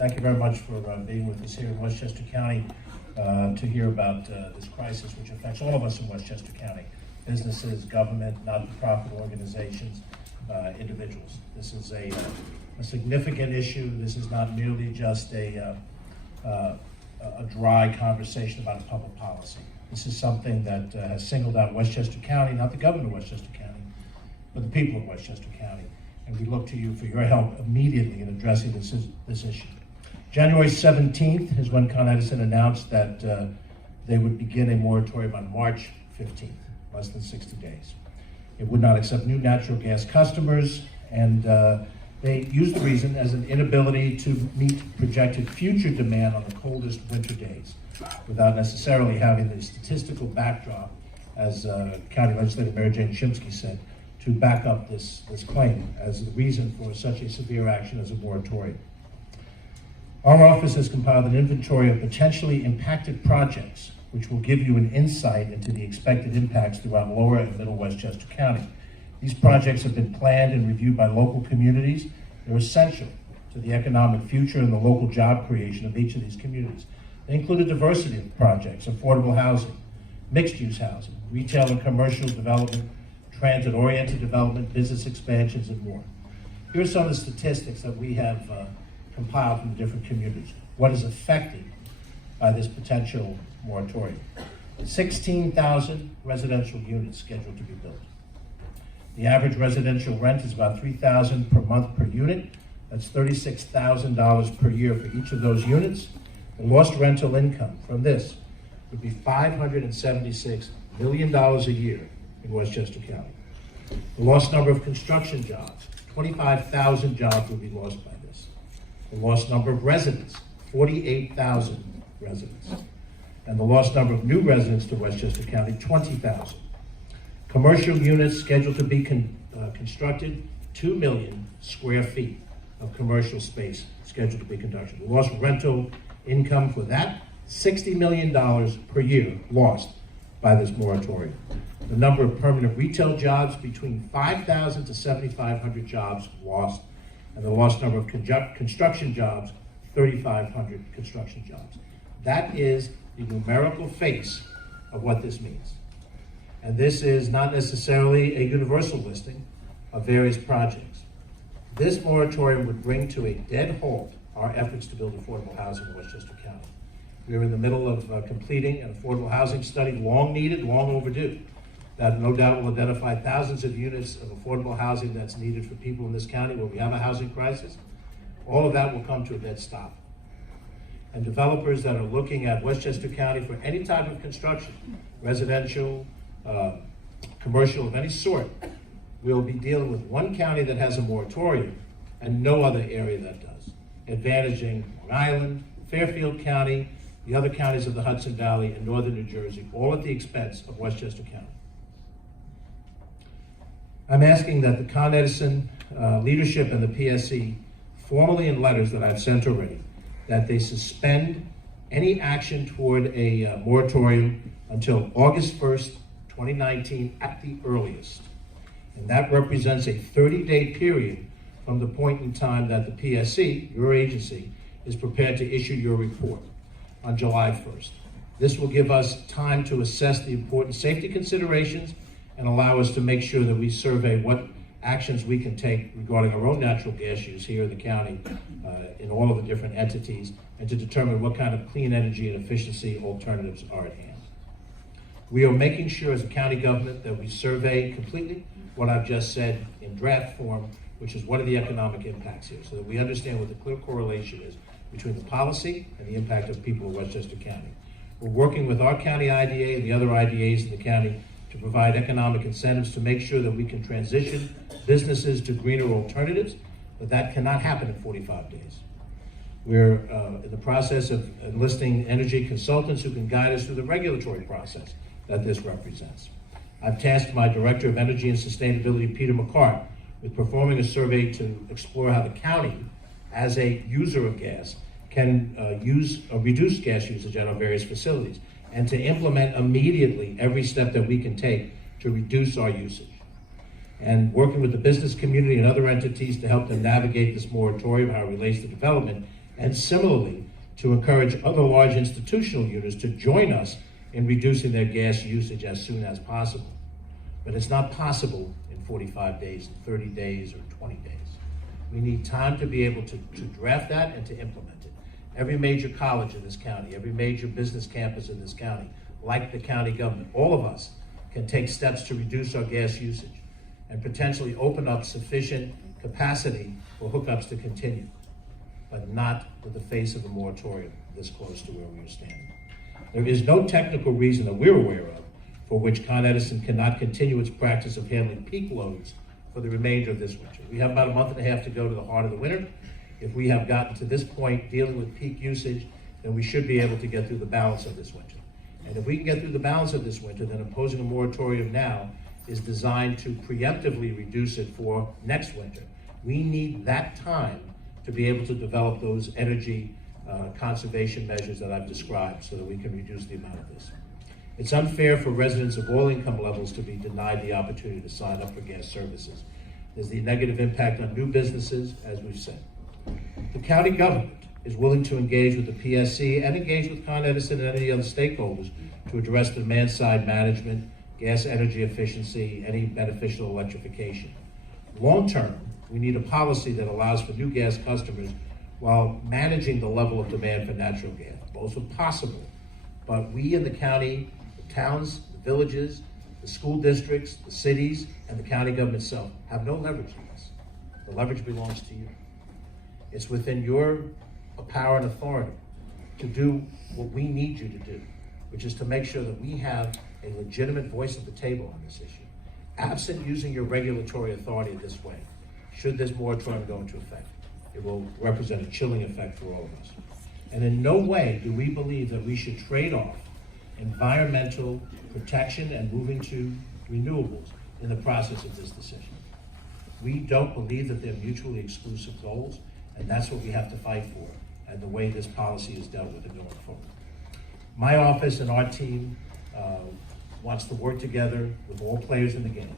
Thank you very much for being with us here in Westchester County to hear about this crisis which affects all of us in Westchester County. Businesses, government, not-for-profit organizations, individuals. This is a significant issue. This is not merely just a dry conversation about public policy. This is something that has singled out Westchester County, not the governor of Westchester County, but the people of Westchester County. And we look to you for your help immediately in addressing this issue. January 17th is when ConEdison announced that they would begin a moratorium on March 15th, less than 60 days. It would not accept new natural gas customers, and they used the reason as an inability to meet projected future demand on the coldest winter days, without necessarily having the statistical backdrop, as County Legislator Mary Jane Shimsky said, to back up this claim as the reason for such a severe action as a moratorium. Our office has compiled an inventory of potentially impacted projects, which will give you an insight into the expected impacts throughout Lower and Middle Westchester County. These projects have been planned and reviewed by local communities. They're essential to the economic future and the local job creation of each of these communities. They include a diversity of projects: affordable housing, mixed-use housing, retail and commercial development, transit-oriented development, business expansions, and more. Here are some of the statistics that we have compiled from different communities. What is affected by this potential moratorium? 16,000 residential units scheduled to be built. The average residential rent is about $3,000 per month per unit. That's $36,000 per year for each of those units. The lost rental income from this would be $576 million a year in Westchester County. The lost number of construction jobs, 25,000 jobs will be lost by this. The lost number of residents, 48,000 residents. And the lost number of new residents to Westchester County, 20,000. Commercial units scheduled to be constructed, 2 million square feet of commercial space scheduled to be constructed. The lost rental income for that, $60 million per year lost by this moratorium. The number of permanent retail jobs, between 5,000 to 7,500 jobs lost, and the lost number of construction jobs, 3,500 construction jobs. That is the numerical face of what this means. And this is not necessarily a universal listing of various projects. This moratorium would bring to a dead halt our efforts to build affordable housing in Westchester County. We are in the middle of completing an affordable housing study, long needed, long overdue, that no doubt will identify thousands of units of affordable housing that's needed for people in this county where we have a housing crisis. All of that will come to a dead stop. And developers that are looking at Westchester County for any type of construction, residential, commercial of any sort, will be dealing with one county that has a moratorium and no other area that does, advantaging Long Island, Fairfield County, the other counties of the Hudson Valley, and northern New Jersey, all at the expense of Westchester County. I'm asking that the ConEdison leadership and the PSC, formally in letters that I've sent already, that they suspend any action toward a moratorium until August 1st, 2019 at the earliest. And that represents a 30-day period from the point in time that the PSC, your agency, is prepared to issue your report on July 1st. This will give us time to assess the important safety considerations and allow us to make sure that we survey what actions we can take regarding our own natural gas use here in the county, in all of the different entities, and to determine what kind of clean energy and efficiency alternatives are at hand. We are making sure as a county government that we survey completely what I've just said in draft form, which is what are the economic impacts here, so that we understand what the clear correlation is between the policy and the impact of people in Westchester County. We're working with our county IDA and the other IDAs in the county to provide economic incentives to make sure that we can transition businesses to greener alternatives, but that cannot happen in 45 days. We're in the process of enlisting energy consultants who can guide us through the regulatory process that this represents. I've tasked my Director of Energy and Sustainability, Peter McCart, with performing a survey to explore how the county, as a user of gas, can reduce gas usage at our various facilities, and to implement immediately every step that we can take to reduce our usage. And working with the business community and other entities to help them navigate this moratorium, how it relates to development, and similarly, to encourage other large institutional units to join us in reducing their gas usage as soon as possible. But it's not possible in 45 days, 30 days, or 20 days. We need time to be able to draft that and to implement it. Every major college in this county, every major business campus in this county, like the county government, all of us can take steps to reduce our gas usage and potentially open up sufficient capacity for hookups to continue, but not with the face of a moratorium this close to where we are standing. There is no technical reason that we're aware of for which Con Edison cannot continue its practice of handling peak loads for the remainder of this winter. We have about a month and a half to go to the heart of the winter. If we have gotten to this point dealing with peak usage, then we should be able to get through the balance of this winter. And if we can get through the balance of this winter, then imposing a moratorium now is designed to preemptively reduce it for next winter. We need that time to be able to develop those energy conservation measures that I've described so that we can reduce the amount of this. It's unfair for residents of all income levels to be denied the opportunity to sign up for gas services. There's the negative impact on new businesses, as we've said. The county government is willing to engage with the PSC and engage with Con Edison and any other stakeholders to address demand side management, gas energy efficiency, any beneficial electrification. Long term, we need a policy that allows for new gas customers while managing the level of demand for natural gas. Both are possible, but we in the county, the towns, the villages, the school districts, the cities, and the county government itself have no leverage in this. The leverage belongs to you. It's within your power and authority to do what we need you to do, which is to make sure that we have a legitimate voice at the table on this issue. Absent using your regulatory authority this way, should this moratorium go into effect, it will represent a chilling effect for all of us. And in no way do we believe that we should trade off environmental protection and moving to renewables in the process of this decision. We don't believe that they're mutually exclusive goals, and that's what we have to fight for, and the way this policy is dealt with going forward. My office and our team wants to work together with all players in the game.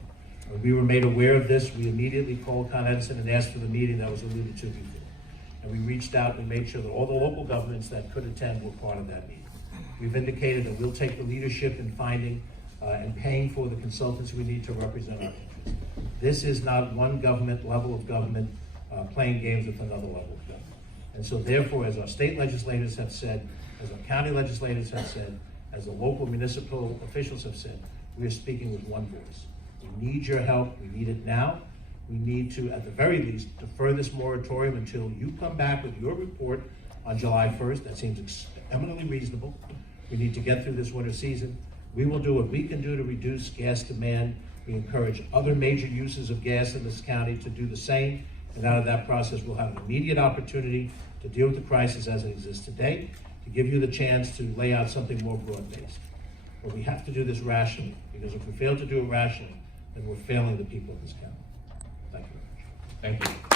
When we were made aware of this, we immediately called Con Edison and asked for the meeting that was alluded to before. And we reached out and made sure that all the local governments that could attend were part of that meeting. We've indicated that we'll take the leadership in finding and paying for the consultants we need to represent our interests. This is not one government, level of government, playing games with another level of government. And so therefore, as our state legislators have said, as our county legislators have said, as the local municipal officials have said, we are speaking with one voice. We need your help, we need it now. We need to, at the very least, defer this moratorium until you come back with your report on July 1st. That seems eminently reasonable. We need to get through this winter season. We will do what we can do to reduce gas demand. We encourage other major uses of gas in this county to do the same. And out of that process, we'll have an immediate opportunity to deal with the crisis as it exists today, to give you the chance to lay out something more broad-based. But we have to do this rationally, because if we fail to do it rationally, then we're failing the people of this county. Thank you very much. Thank you.